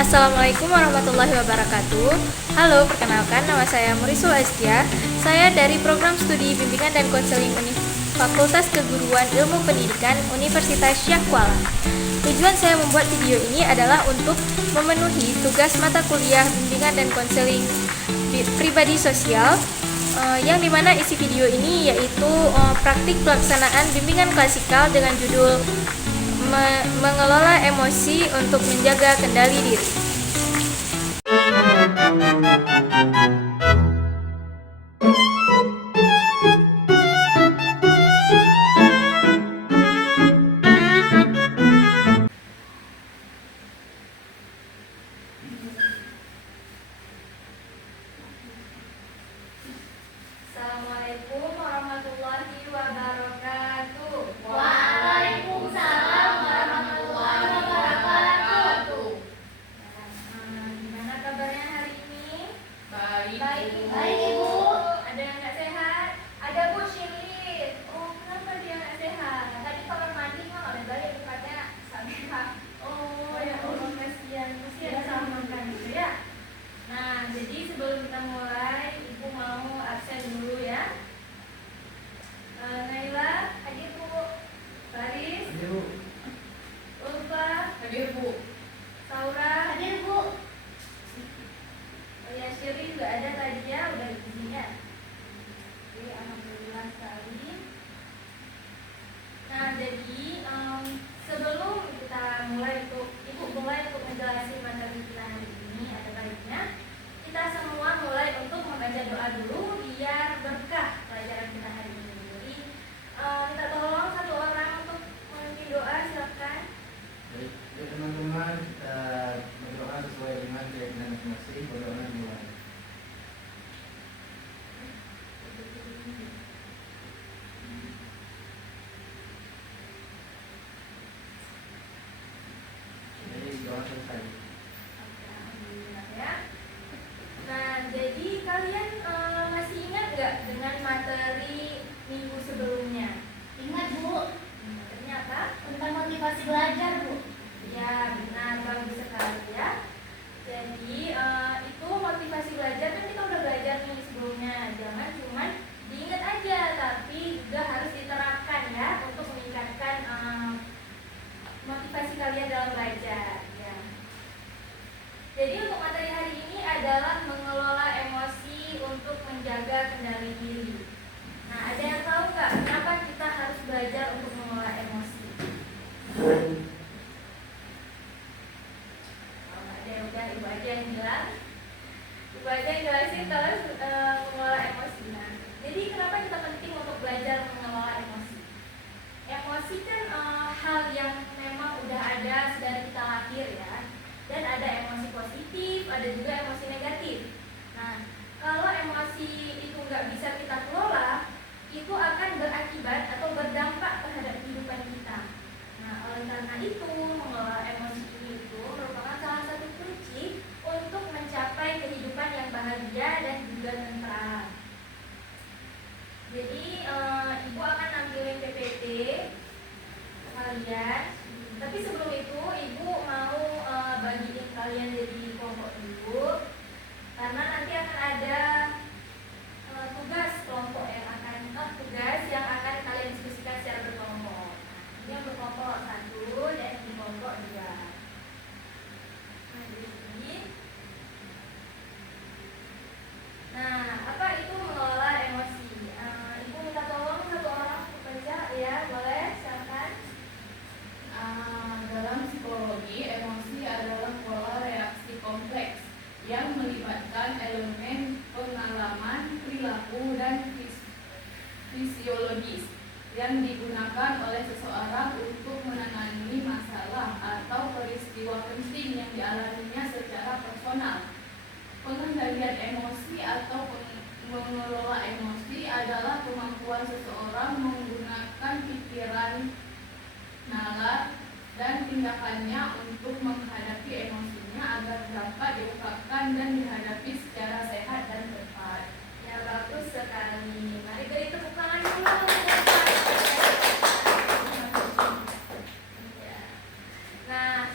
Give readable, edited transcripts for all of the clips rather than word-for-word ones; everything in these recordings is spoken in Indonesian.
Assalamualaikum warahmatullahi wabarakatuh. Halo, perkenalkan nama saya Murisul Astia. Saya dari program studi bimbingan dan konseling Fakultas Keguruan Ilmu Pendidikan Universitas Syah Kuala. Tujuan saya membuat video ini adalah untuk memenuhi tugas mata kuliah bimbingan dan konseling pribadi sosial, yang dimana isi video ini yaitu praktik pelaksanaan bimbingan klasikal dengan judul mengelola emosi untuk menjaga kendali diri. Assalamualaikum warahmatullahi wabarakatuh. Waalaikumsalam warahmatullahi wabarakatuh. Gimana kabarnya hari ini? Baik, Baik, Ibu. Ada yang nggak sehat? Ada Bu Shirley. Oh, kenapa dia nggak sehat? Tadi kamar mandi mah nggak balik bukannya sehat. Oh, ya Allah, kasihan sama makan gitu ya. Nah, jadi sebelum kita mulai, Ibu mau absen dulu ya. Naila, hadir Bu. Faris, Hadir, Bu. Ulfa, Hadir, Bu. Saura, Hadir, Bu. oh ya, Shirley juga ada tadi ya, udah izin ya. Oke, alhamdulillah sekali. Nah, jadi sebelum kita mulai Ibu mulai untuk menjelaskan materi kita hari ini, ada baiknya kita semua mulai untuk membaca doa dulu biar berkah pelajaran kita hari ini. Jadi kita tolong satu orang untuk memimpin doa, silakan. Baik, teman-teman, kita berdoa sesuai dengan keyakinan masing-masing. Berdoa dimulai. Jadi doa selesai. Oke, alhamdulillah ya. Nah, jadi kalian masih ingat nggak dengan materi minggu sebelumnya? Ingat, Bu, Materinya apa? tentang motivasi belajar, Bu. Ya, benar, bagus sekali ya. Jadi itu motivasi belajar kan kita udah belajar nih sebelumnya. Jangan cuma diingat aja, tapi juga harus diterapkan ya untuk meningkatkan motivasi kalian dalam belajar. Ya. Jadi untuk materi hari ini adalah mengelola emosi untuk menjaga kendali diri. Nah, ada yang tahu nggak kenapa kita harus belajar untuk mengelola emosi? Oh, ada, udah Ibu aja yang bilang. Ibu aja yang jelasin kalau mengelola emosi. Nah, jadi kenapa kita penting untuk belajar mengelola emosi? Emosi kan hal yang memang udah ada dari kita lahir ya. Dan ada emosi positif, ada juga emosi negatif. Nah, kalau emosi itu nggak bisa kita kelola, itu akan berakibat atau berdampak terhadap kehidupan kita. Nah, oleh karena itu, mengelola emosi ini itu merupakan salah satu kunci untuk mencapai kehidupan yang bahagia dan juga tentram. Jadi, Ibu akan nampilin PPT ke kalian. Tapi sebelum itu, Ibu mau bagiin kalian jadi kelompok dulu, karena nanti akan ada tugas kelompok yang akan kalian diskusikan secara berkelompok. Ini yang berkelompok 1 dan di kelompok 2. Nah, jadi, apa itu mengelola emosi? Ibu minta tolong satu orang untuk baca ya, boleh? Silakan. Dalam psikologi, emosi adalah pola reaksi kompleks yang melibatkan elemen pengalaman, perilaku, dan fisiologis yang digunakan oleh seseorang untuk menangani masalah atau peristiwa penting yang dialaminya secara personal. Pengendalian emosi atau mengelola emosi adalah kemampuan seseorang menggunakan pikiran, nalar, dan tindakannya untuk menghadapi emosinya agar dapat diungkapkan dan dihadapi secara sehat dan tepat. Ya, bagus sekali. Mari beri tepuk tangan dulu. Ya. Nah,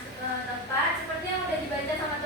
tepat seperti yang udah dibaca sama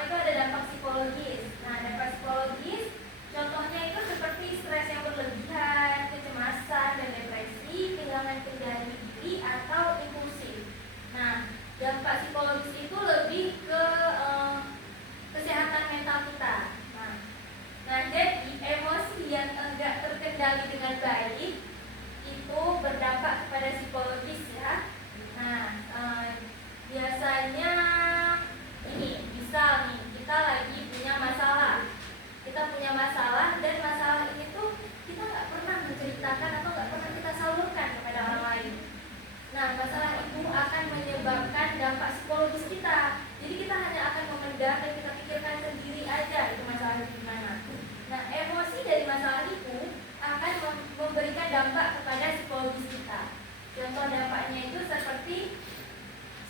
pertama itu ada dampak psikologis. Nah, dampak psikologis contohnya itu seperti stres yang berlebihan, kecemasan dan depresi, kehilangan kendali diri atau impulsif. Nah, dampak psikologis itu lebih ke kesehatan mental kita. Nah, jadi emosi yang enggak terkendali dengan baik itu berdampak kepada psikologis ya. Nah, biasanya ini, misal nih kita lagi punya masalah, dan masalah ini tuh kita nggak pernah menceritakan atau nggak pernah kita salurkan kepada orang lain. Nah, masalah itu akan menyebabkan dampak psikologis kita. Jadi kita hanya akan memendam dan kita pikirkan sendiri aja itu masalahnya gimana. Nah, emosi dari masalah itu akan memberikan dampak kepada psikologis kita. Contoh dampaknya itu seperti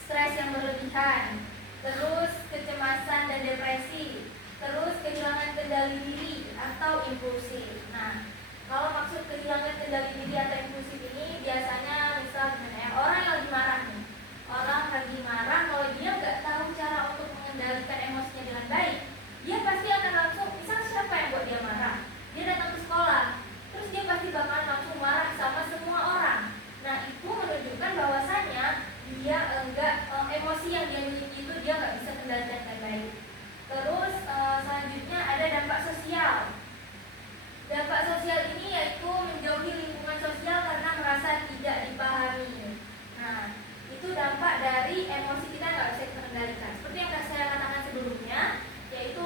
stres yang berlebihan, terus kecemasan dan depresi, terus kehilangan kendali diri atau impulsif. Nah, kalau maksud kehilangan kendali diri atau impulsif ini biasanya misal orang yang lagi marah nih. Orang lagi marah, kalau dia nggak tahu cara untuk mengendalikan emosinya dengan baik, dia pasti akan langsung, misal siapa yang buat dia marah, dia datang ke sekolah, terus dia pasti bakalan langsung marah sama semua orang. Nah, itu menunjukkan bahwasannya dia emosi yang dia miliki itu dia nggak bisa kendalikan dengan baik. Terus selanjutnya ada dampak sosial. Dampak sosial ini yaitu menjauhi lingkungan sosial karena merasa tidak dipahami. Nah, itu dampak dari emosi kita nggak bisa kita kendalikan. Seperti yang saya katakan sebelumnya, yaitu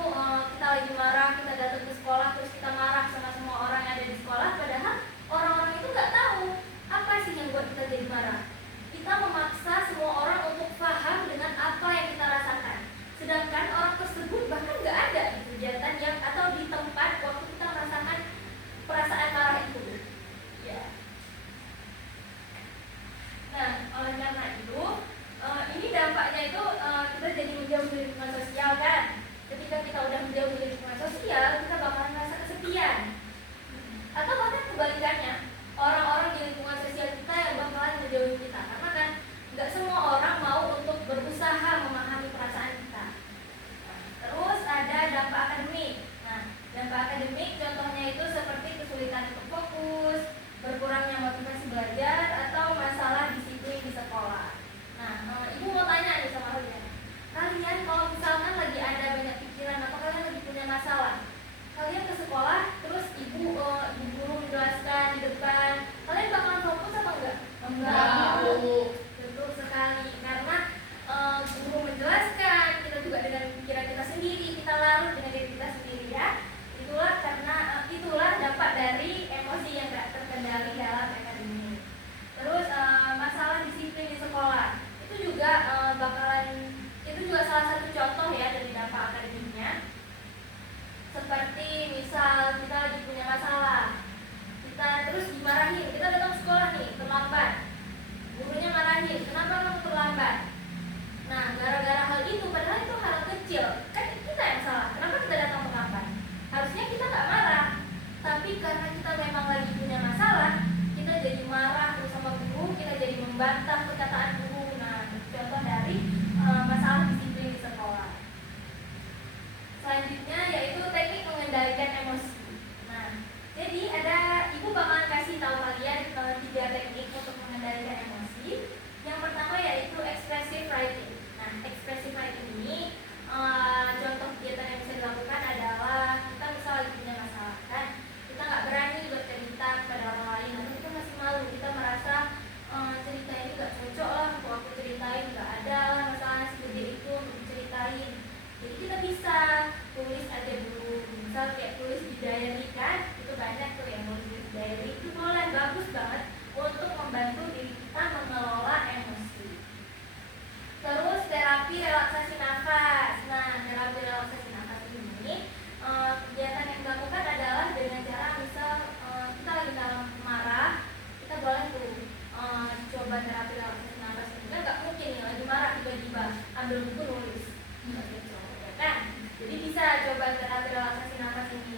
kita lagi marah, kita datang ke sekolah, terus kita marah sama semua orang yang ada di sekolah, padahal orang-orang itu nggak tahu apa sih yang buat kita jadi marah. Kita memaksa semua orang untuk paham dengan apa yang kita rasakan, sedangkan orang tersebut bahkan nggak ada di kegiatan yang atau di tempat waktu kita merasakan perasaan marah itu. Ya. Nah, oleh karena itu, ini dampaknya itu kita jadi menjauh dari lingkungan sosial kan. Ketika kita udah menjauh dari lingkungan sosial, kita bakalan merasa kesepian. Atau bahkan kebalikannya, orang-orang di lingkungan sosial kita yang bakalan menjauhi kita. Karena kan nggak semua orang mau untuk berusaha memahami perasaan kita. Terus ada dampak akademik. Nah, dampak akademik contohnya itu seperti kesulitan untuk fokus, berkurangnya motivasi belajar, atau masalah disiplin di sekolah. Nah, ibu mau tanya nih sama kalian kalau misalkan lagi ada banyak pikiran atau kalian lagi punya masalah, kalian ke sekolah, terus ibu guru menjelaskan di depan, kalian bakalan fokus atau enggak? Enggak. Betul sekali, karena guru menjelaskan, kita juga dengan pikiran kita sendiri, kita larut dengan diri kita sendiri ya. Itulah dampak dari emosi yang tidak terkendali dalam akademik. Terus masalah disiplin di sekolah itu juga salah satu contoh ya dari dampak akademiknya. Seperti misal kita lagi punya masalah, kita terus dimarahin, kita datang sekolah nih terlambat, gurunya marahin, kenapa kamu terlambat? Nah, gara-gara hal itu, padahal itu hal kecil, kan kita yang salah, kenapa kita datang terlambat? Harusnya kita nggak marah, tapi karena kita memang lagi punya masalah, kita jadi marah terus sama guru, kita jadi membantah perkataan guru. Nah, contoh dari masalah disiplin di sekolah. Selanjutnya yaitu teknik mengendalikan emosi. Nah, jadi ibu bakalan kasih tahu kalian 3 teknik untuk mengendalikan emosi. Yang pertama yaitu expressive writing. Nah, expressive writing ini contoh kegiatan yang bisa dilakukan adalah kita misal lagi punya masalah kan, kita nggak berani bercerita kepada orang lain, atau kita masih malu, kita merasa cerita ini nggak cocok lah untuk aku ceritain, nggak ada lah masalahnya segede itu untuk diceritain. Jadi kita bisa tulis aja dulu, misal kayak tulis di diary kan, itu banyak tuh yang nulis di diary, itu boleh, bagus banget untuk membantu diri kita mengelola emosi. Terus terapi relaksasi nafas. Nah, terapi relaksasi nafas ini kegiatan yang dilakukan adalah dengan cara misal kita lagi dalam marah, kita boleh tuh coba terapi relaksasi nafas. Kita nggak mungkin nih lagi marah tiba-tiba ambil buku nulis, kan? Jadi bisa coba terapi relaksasi nafas ini.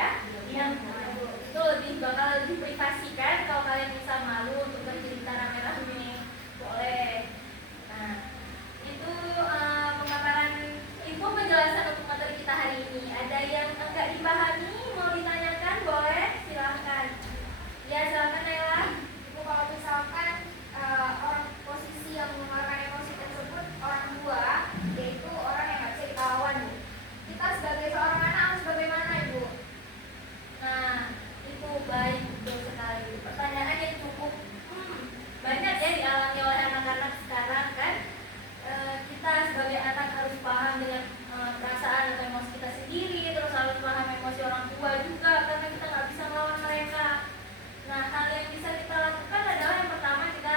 ya. Yang itu bakal lebih privasi kan, kalau kalian bisa malu untuk bercerita rame-rame boleh. Nah, itu pemaparan info penjelasan untuk materi kita hari ini. Ada yang enggak dipahami mau ditanyakan boleh, silahkan. Ya silahkan Nela. Ibu, kalau misalkan orang posisi yang mengeluarkan emosi tersebut orang tua, yaitu orang yang nggak bisa dilawan, Bu. Kita sebagai seorang anak harus bagaimana, Ibu? Nah, itu baik, betul sekali. Pertanyaan yang cukup banyak ya dialami oleh anak-anak sekarang kan. Kita sebagai anak harus paham dengan perasaan atau emosi kita sendiri, terus harus paham emosi orang tua juga, karena kita nggak bisa melawan mereka. Nah, hal yang bisa kita lakukan adalah yang pertama kita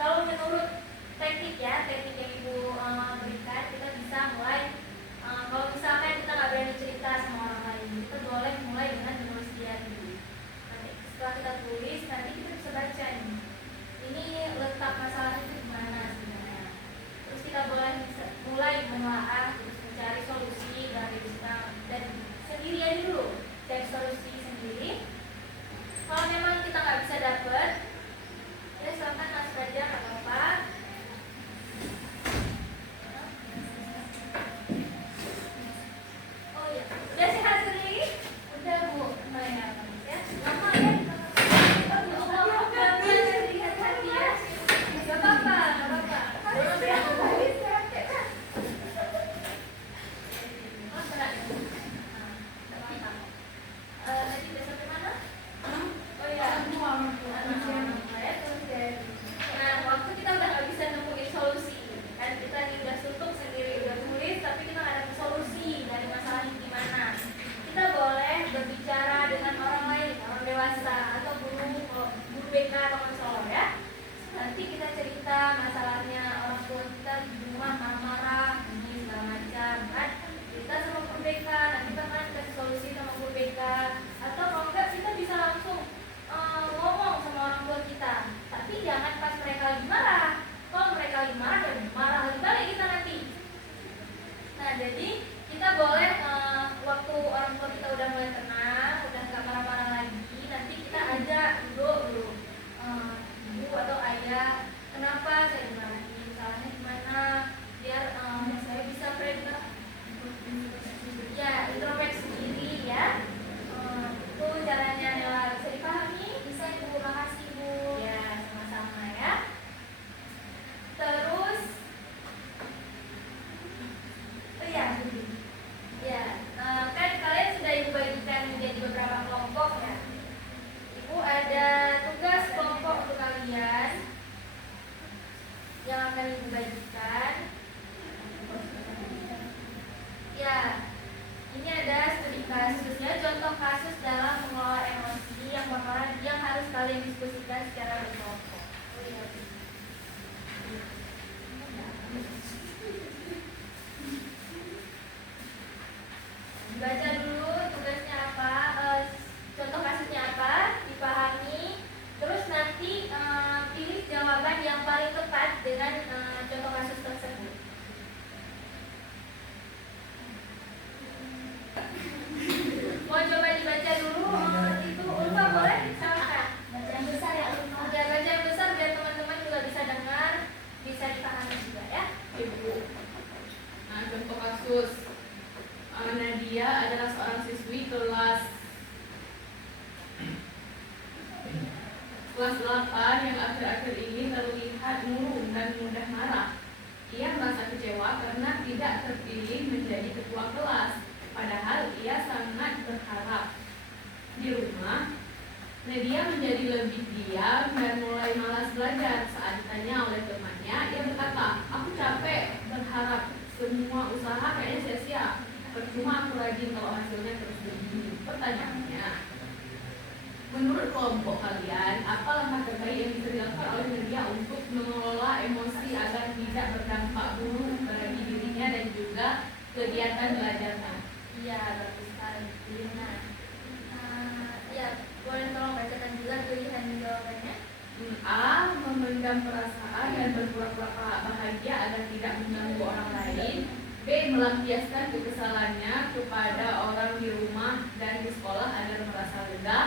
kalau menurut teknik ya, teknik yang ibu berikan, kita bisa mulai kalau misalkan kita nggak berani cerita sama orang lain, kita boleh mulai dengan menulis diary dulu. Nanti setelah kita tulis, nanti kita bisa baca nih, ini letak masalah itu di mana sebenarnya. Terus kita boleh mulai menelaah, terus mencari solusi dari sendiri aja dulu, cari solusi sendiri. Kalau memang kita nggak bisa dapet, ya silakan langsung aja, nggak apa-apa. Oh iya, udah sehat sendiri? Udah Bu, oh ya, bagus ya. Lama ya? Lihat-lihat ya. Nggak apa-apa, nggak apa-apa. Oh, berat. Tadi udah sampai mana? Oh iya. Nah, waktu kita udah nggak bisa nemuin solusi, kan kita nih udah suntuk sendiri, udah tulis, tapi kita nggak ada solusi dari masalahnya gimana. Kita boleh berbicara dengan orang lain, orang dewasa atau guru BK atau konselor ya. Nanti kita cerita masalahnya, orang tua kita di rumah marah-marah, ini segala macam kan. Kita sama guru BK, nanti kita kan kasih solusi sama guru BK. Atau kalau enggak kita bisa langsung ngomong sama orang tua kita, tapi jangan pas mereka lagi marah. Kalau mereka lagi marah, dan marah lagi balik kita nanti. Nah, jadi kita boleh waktu orang tua kita udah mulai tenang, udah nggak marah-marah lagi, nanti kita ajak dulu ibu atau ayah, kenapa saya dimarahin, salahnya gimana, biar saya bisa introspeksi sendiri ya. Itu caranya Nela, bisa dipahami? Bisa, Ibu. Makasih, Bu. Ya, sama-sama ya. Terus oh ya, kan kalian sudah ibu bagikan menjadi beberapa kelompok ya. Ibu ada tugas kelompok untuk kalian yang akan ibu bagikan. Ya, ini ada studi kasus ya, contoh kasus dalam mengelola emosi yang harus kalian diskusikan secara berkelompok. Oh iya. Baca dulu tugasnya apa, contoh kasusnya apa, dipahami, terus nanti pilih jawaban yang paling tepat dengan contoh kasus tersebut. Mau coba dibaca dulu, itu Ulfa boleh? Silakan. Baca yang besar ya, Ulfa. Ya, baca yang besar biar teman-teman juga bisa dengar, bisa dipahami juga ya. Ibu. Nah, contoh kasus Nadia adalah seorang siswi kelas 8 yang akhir-akhir ini terlihat murung dan mudah marah. Ia merasa kecewa karena tidak terpilih menjadi ketua kelas, padahal ia sangat berharap. Di rumah, Nadia menjadi lebih diam dan mulai malas belajar. Saat ditanya oleh temannya, ia berkata, "Aku capek berharap, semua usaha kayaknya sia-sia. Percuma aku rajin kalau hasilnya terus begini." Pertanyaannya, menurut kelompok kalian, apa langkah terbaik yang bisa dilakukan oleh Nadia untuk mengelola emosi agar tidak berdampak buruk bagi dirinya dan juga kegiatan belajarnya? Iya, bagus sekali. Nah, ya, boleh tolong bacakan juga pilihan jawabannya. A. Memendam perasaan dan berpura-pura bahagia agar tidak mengganggu orang lain. B. B. Melampiaskan kekesalannya kepada orang di rumah dan di sekolah agar merasa lega.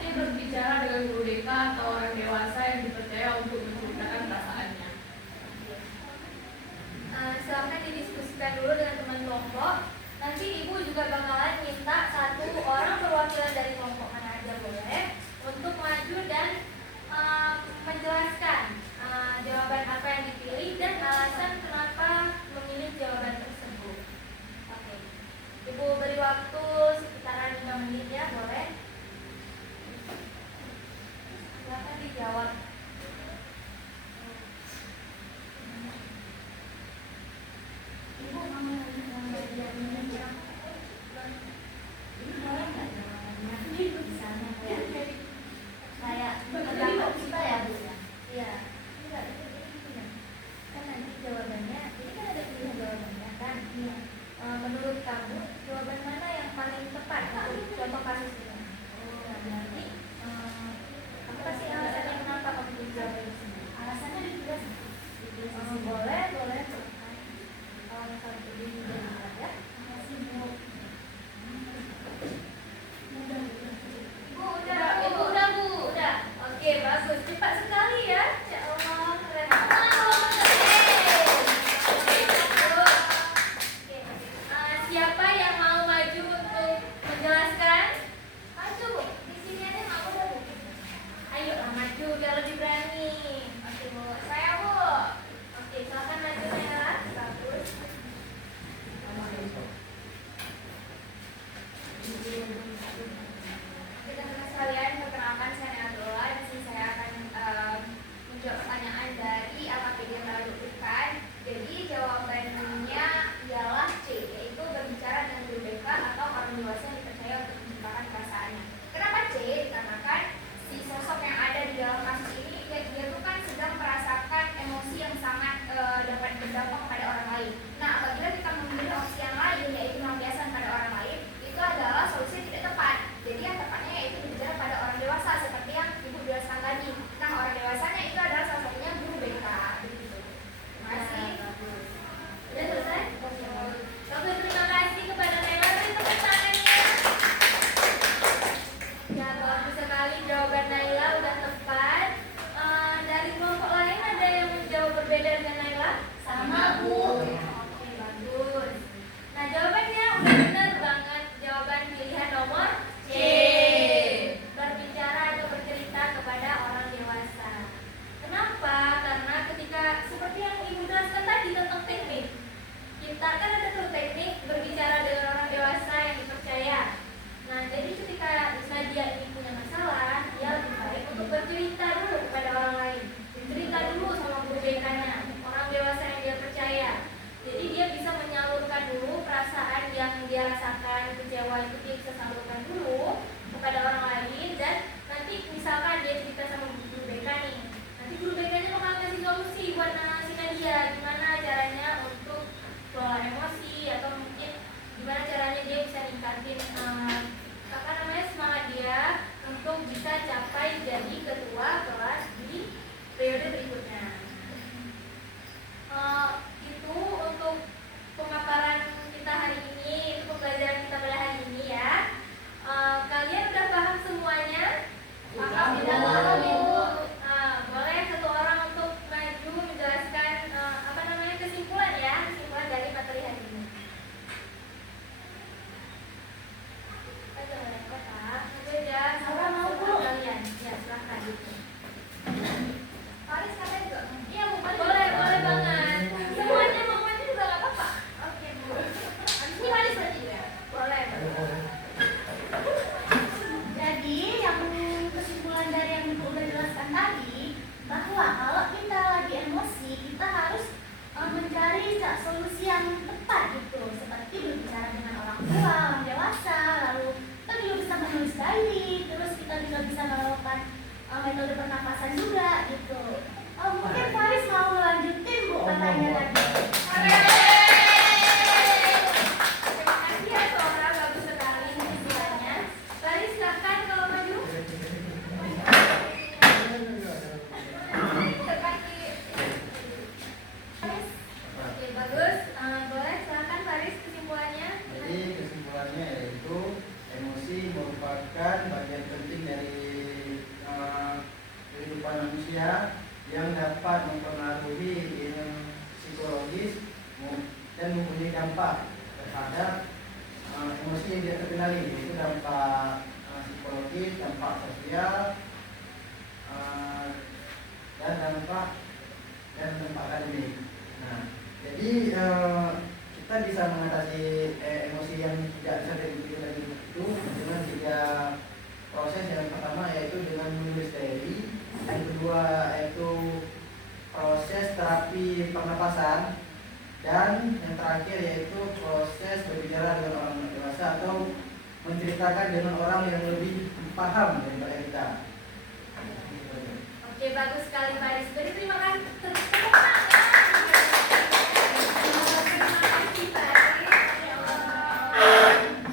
C. Berbicara dengan guru BK atau orang dewasa yang dipercaya untuk menceritakan perasaannya. Silahkan didiskusikan dulu dengan teman kelompok. Nanti ibu juga bakalan minta satu orang perwakilan dari kelompok mana aja boleh untuk maju dan menjelaskan jawaban apa yang dipilih dan alasan kenapa memilih jawaban tersebut. Oke, ibu beri waktu sekitaran 5 menit ya, boleh? Silahkan dijawab. Ibu mau menjawab. Ini boleh nggak jawabannya? Misalnya kayak pendapat kita ya Bu ya? Iya. Enggak, ini kan nanti jawabannya, ini kan ada pilihan jawabannya kan? Iya. Menurut kamu jawaban mana yang paling tepat untuk contoh kasus ini? Nah, berarti aku kasih alasannya kenapa kamu pilih jawaban ini. Alasannya dijelaskan. Boleh, boleh. Kalau kamu pilih jawaban ya. Makasih Bu. Ibu udah Bu, udah. Oke, bagus. Cepat sekali ya. Ya Allah, keren. Siapa yang mau maju untuk menjelaskan? Maju Bu. Di sini ada yang mau Bu. Ayo maju biar lebih berani. Oke Bu, saya Bu. Oke, silakan maju ya. Bagus. Teman-teman sekalian, perkenalkan saya Nela Dola. Di sini saya akan menjawab pertanyaan dari AKP yang telah diberikan. Jadi jawabannya ialah C, yaitu berbicara dengan guru BK atau orang dewasa yang dipercaya untuk menceritakan perasaannya. Kenapa C? Dikarenakan si sosok yang ada di dalam kasus ini dia tuh kan sedang merasakan emosi yang sangat dapat berdampak kepada orang lain. Nah, apabila kita memilih opsi yang lain, yaitu melampiaskan pada orang lain, itu adalah solusi yang tidak tepat. Jadi yang tepatnya yaitu berbicara pada orang dewasa seperti yang Ibu jelaskan tadi. Nah, orang dewasanya itu adalah salah satunya guru BK. Begitu. Terima kasih. Udah selesai? Oke, terima kasih kepada Nela. Beri tepuk tangannya. Ya, bagus sekali jawaban Naila udah tepat. Dari kelompok lain ada yang menjawab berbeda dengan Naila? Sama, Bu. Oke, bagus. Nah, jawabannya udah benar banget. Jawaban pilihan nomor C. Berbicara atau bercerita kepada orang dewasa. Kenapa? Karena ketika seperti yang Ibu jelaskan tadi tentang teknik, kita kan ada tuh teknik berbicara dengan orang dewasa yang dipercaya. Nah, jadi ketika misalnya dia ini punya masalah, dia lebih baik untuk bercerita dulu kepada orang lain. Cerita dulu sama guru BK-nya, orang dewasa yang dia percaya. Jadi dia bisa menyalurkan dulu perasaan yang dia rasakan, kecewa itu dia bisa salurkan dulu kepada orang lain. Dan nanti misalkan dia cerita sama guru BK nih, nanti guru BK-nya bakal ngasih solusi buat si Nadia, gimana caranya untuk kelola emosi atau mungkin gimana caranya dia bisa ningkatin semangat dia untuk bisa capai jadi ketua kelas di periode berikutnya. Itu untuk pemaparan kita hari ini, itu pembelajaran kita pada hari ini ya. Kalian udah paham semuanya? Paham, Tidak Bu. paham Ibu? Boleh satu orang untuk maju menjelaskan kesimpulan ya, kesimpulan dari materi hari ini. Ayo kotak, beda sama kalian. Ya, silahkan. Paris katanya juga. Iya Bu, boleh banget. Semuanya mau maju juga nggak apa-apa. Oke Bu. Ini Paris berarti ya? Boleh. Jadi yang kesimpulan dari yang Ibu udah jelaskan tadi, bahwa kalau kita lagi emosi, kita harus mencari solusi yang tepat gitu, seperti berbicara dengan orang tua, orang dewasa, lalu kita juga bisa menulis diary, terus kita juga bisa melakukan metode pernapasan juga gitu. Mungkin Faris mau lanjutin Bu katanya tadi. Terima kasih ya Sora, bagus sekali kesimpulannya. Paris silahkan kalau maju. Oke, bagus. Boleh silahkan merupakan bagian penting dari kehidupan manusia yang dapat mempengaruhi ilmu psikologis dan mempunyai dampak terhadap emosi yang dia terkenali, yaitu dampak psikologis, dampak sosial, dan dampak akademik. Nah, jadi kita bisa mengatasi emosi yang tidak bisa dipikir tadi itu dengan 3 proses. Yang pertama yaitu dengan menulis diary, yang kedua yaitu proses terapi pernapasan, dan yang terakhir yaitu proses berbicara dengan orang dewasa atau menceritakan dengan orang yang lebih paham daripada kita. Oke, bagus sekali Pak Aris. Jadi terima kasih. Terima kasih Pak Aris.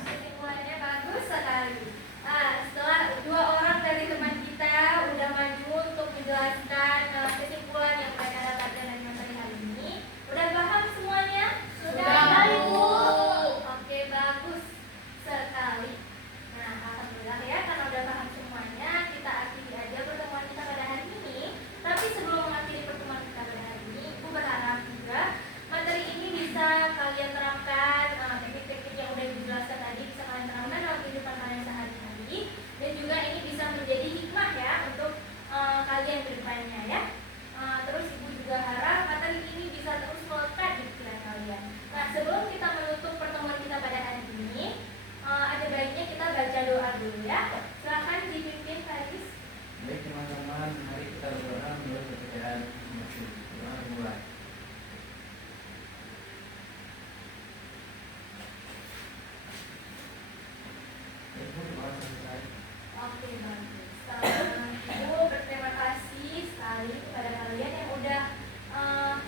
Kesimpulannya bagus sekali. Setelah 2 orang dari teman kita udah maju untuk menjelaskan kesimpulan yang mereka dapatkan dari materi hari ini, udah paham semuanya? Sudah, Bu. Oke, bagus sekali. Nah, alhamdulillah ya, karena udah paham semuanya, kita akhiri aja pertemuan kita pada hari ini. Tapi sebelum mengakhiri pertemuan kita pada hari ini, Ibu berharap juga materi ini bisa kalian terapkan, teknik-teknik yang udah dijelaskan tadi bisa kalian terapkan dalam kehidupan kalian sehari-hari, dan juga ini bisa menjadi hikmah ya untuk kalian ke depannya ya. Terus Ibu juga harap materi ini bisa terus melekat di pikiran kalian. Nah, sebelum kita menutup pertemuan kita pada hari ini, ada baiknya kita baca doa dulu ya. Silakan dipimpin Pak Aris. Baik teman-teman, mari kita berdoa menurut kepercayaan masing-masing. Doa dimulai. Ibu doa selesai. Oke, bagus. Ibu berterima kasih sekali kepada kalian yang udah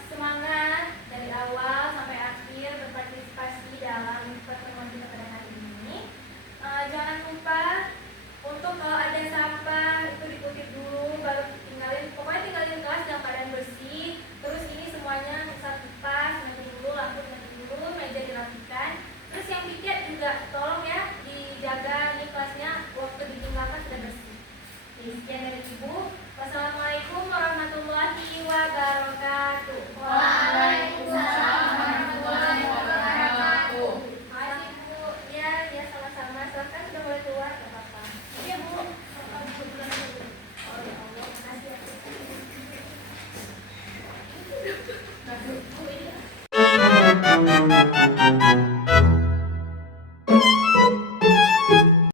semangat dari awal sampai akhir berpartisipasi dalam pertemuan kita pada hari ini. Jangan lupa untuk kalau ada sampah itu dikutip dulu, baru pokoknya tinggalin kelas dalam keadaan bersih. Terus ini semuanya bisa kipas, nanti dulu, lampu nanti dulu, meja dirapikan. Terus yang piket juga tolong ya dijaga, ini kelasnya waktu ditinggalkan sudah bersih. Oke, sekian dari Ibu. Wassalamualaikum